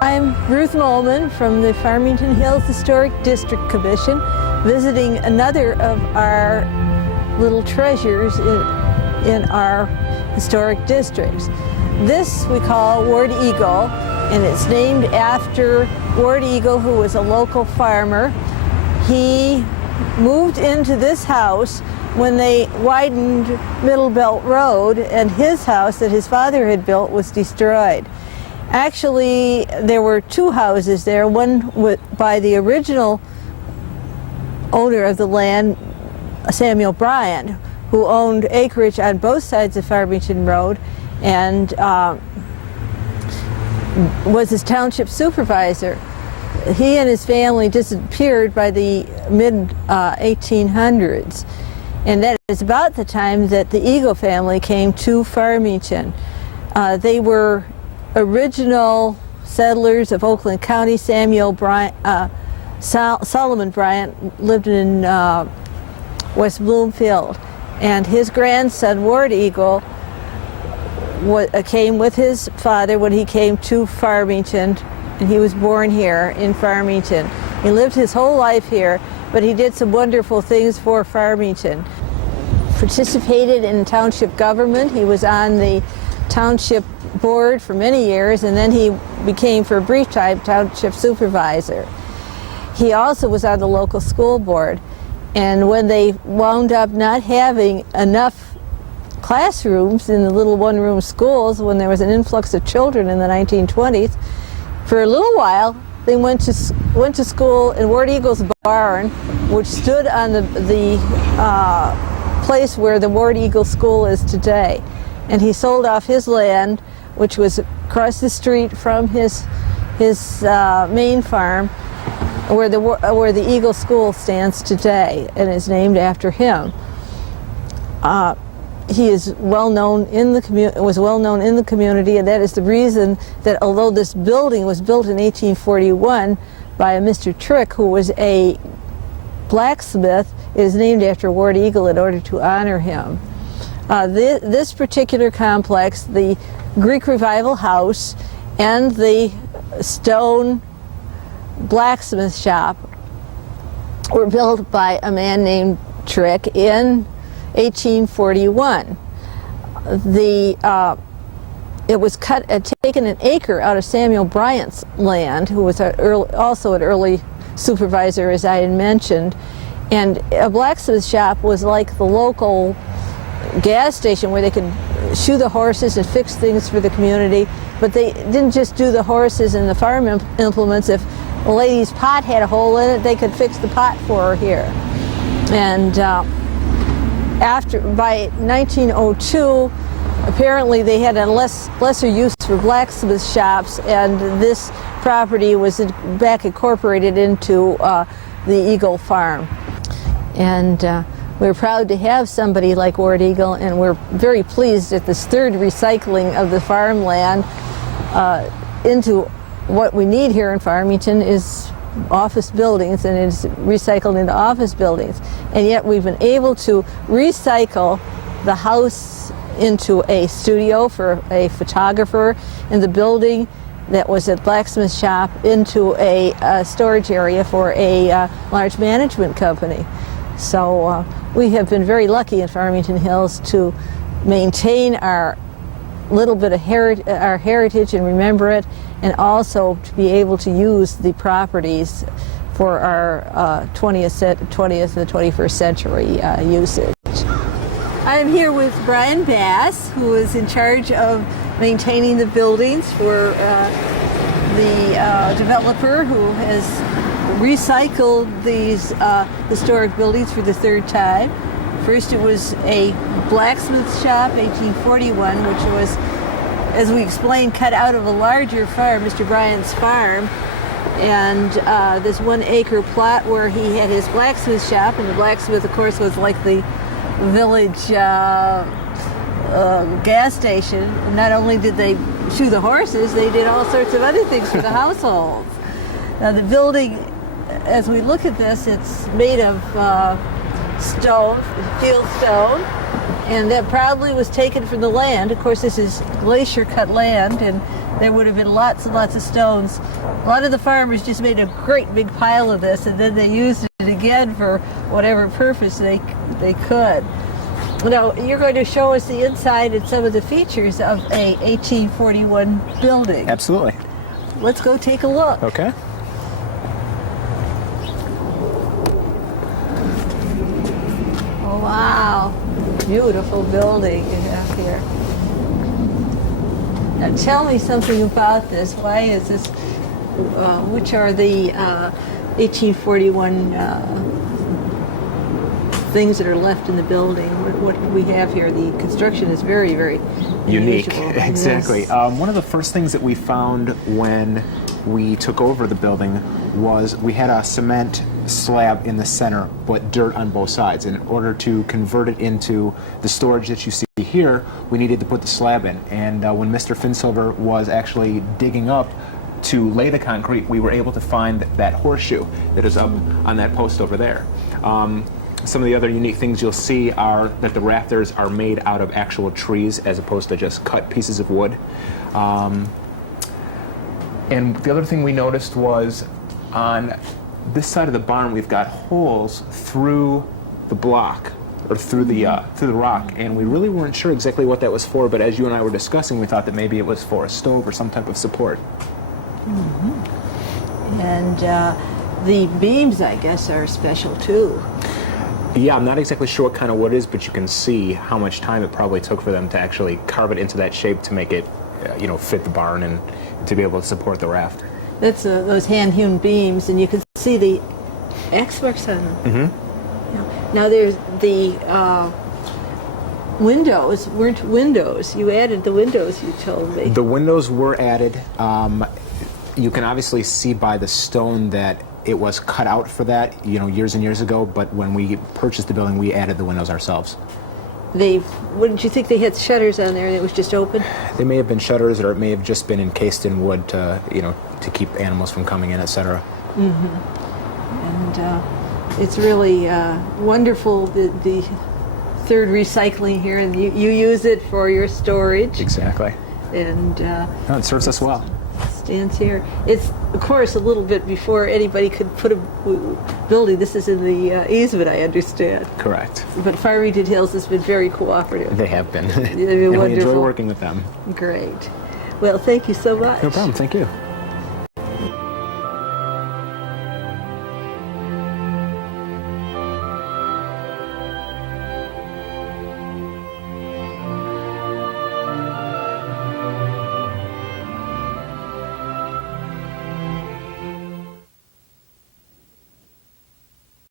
I'm Ruth Molman from the Farmington Hills Historic District Commission, visiting another of our little treasures in our historic districts. This we call Ward Eagle, and it's named after Ward Eagle, who was a local farmer. He moved into this house when they widened Middle Belt Road, and his house that his father had built was destroyed. Actually, there were two houses there, one by the original owner of the land, Samuel Bryant, who owned acreage on both sides of Farmington Road and was his township supervisor. He and his family disappeared by the mid-1800s, and that is about the time that the Eagle family came to Farmington. They were original settlers of Oakland County. Samuel Bryant, Solomon Bryant lived in West Bloomfield, and his grandson Ward Eagle came with his father when he came to Farmington, and he was born here in Farmington. He lived his whole life here, but he did some wonderful things for Farmington. Participated in township government. He was on the township board for many years, and then he became, for a brief time, township supervisor. He also was on the local school board, and when they wound up not having enough classrooms in the little one-room schools, when there was an influx of children in the 1920s, for a little while they went to school in Ward Eagle's barn, which stood on the place where the Ward Eagle School is today. And he sold off his land, which was across the street from his main farm, where the Eagle School stands today, and is named after him. He is well known in the community, and that is the reason that although this building was built in 1841 by a Mr. Trick, who was a blacksmith, it is named after Ward Eagle in order to honor him. This particular complex, the Greek Revival House and the stone blacksmith shop, were built by a man named Trick in 1841. It was taken an acre out of Samuel Bryant's land, who was also an early supervisor, as I had mentioned, and a blacksmith shop was like the local gas station where they could shoe the horses and fix things for the community. But they didn't just do the horses and the farm implements. If a lady's pot had a hole in it, they could fix the pot for her here. And by 1902, apparently they had a lesser use for blacksmith shops, and this property was back incorporated into the Eagle Farm. And we're proud to have somebody like Ward Eagle, and we're very pleased at this third recycling of the farmland into what we need here in Farmington is office buildings, and it's recycled into office buildings. And yet we've been able to recycle the house into a studio for a photographer, and the building that was a blacksmith shop into a storage area for a large management company. So we have been very lucky in Farmington Hills to maintain our little bit of our heritage and remember it, and also to be able to use the properties for our 20th and 21st century usage. I'm here with Brian Bass, who is in charge of maintaining the buildings for the developer who has recycled these historic buildings for the third time. First it was a blacksmith shop, 1841, which was, as we explained, cut out of a larger farm, Mr. Bryant's farm, and this 1 acre plot where he had his blacksmith shop, and the blacksmith, of course, was like the village gas station. And not only did they shoe the horses, they did all sorts of other things for the households. Now the building, as we look at this, it's made of stone, field stone, And that probably was taken from the land. Of course, this is glacier cut land, and there would have been lots and lots of stones. A lot of the farmers just made a great big pile of this, and then they used it again for whatever purpose they could. Now, you're going to show us the inside and some of the features of a 1841 building. Absolutely. Let's go take a look. Okay. Oh, wow. Beautiful building you have here. Now, tell me something about this. Why is this, which are the 1841 things that are left in the building? What do we have here? The construction is very, very Unique. unusual. Exactly. Yes. One of the first things that we found when we took over the building was we had a cement slab in the center, but dirt on both sides. And in order to convert it into the storage that you see here, we needed to put the slab in. And when Mr. Finsilver was actually digging up to lay the concrete, we were able to find that horseshoe that is up on that post over there. Some of the other unique things you'll see are that the rafters are made out of actual trees as opposed to just cut pieces of wood. And the other thing we noticed was on this side of the barn we've got holes through the block or through the rock, and we really weren't sure exactly what that was for, but as you and I were discussing, we thought that maybe it was for a stove or some type of support. Mm-hmm. And the beams, I guess, are special too. Yeah, I'm not exactly sure what kind of wood it is, but you can see how much time it probably took for them to actually carve it into that shape to make it, fit the barn and to be able to support the raft. That's those hand-hewn beams, and you can see the X marks on them. Mm-hmm. Yeah. Now there's the windows weren't windows. You added the windows, you told me. The windows were added. You can obviously see by the stone that it was cut out for that, years and years ago, but when we purchased the building, we added the windows ourselves. Wouldn't you think they had shutters on there and it was just open? They may have been shutters, or it may have just been encased in wood to, to keep animals from coming in, etc. Mm-hmm. And it's really wonderful, the third recycling here, and you use it for your storage. Exactly. And No, it serves us well. Stands here. It's, of course, a little bit before anybody could put a building. This is in the easement, I understand. Correct. But Farmington Hills has been very cooperative. They have been. They've been and wonderful. we enjoy working with them. Great. Well, thank you so much. No problem. Thank you.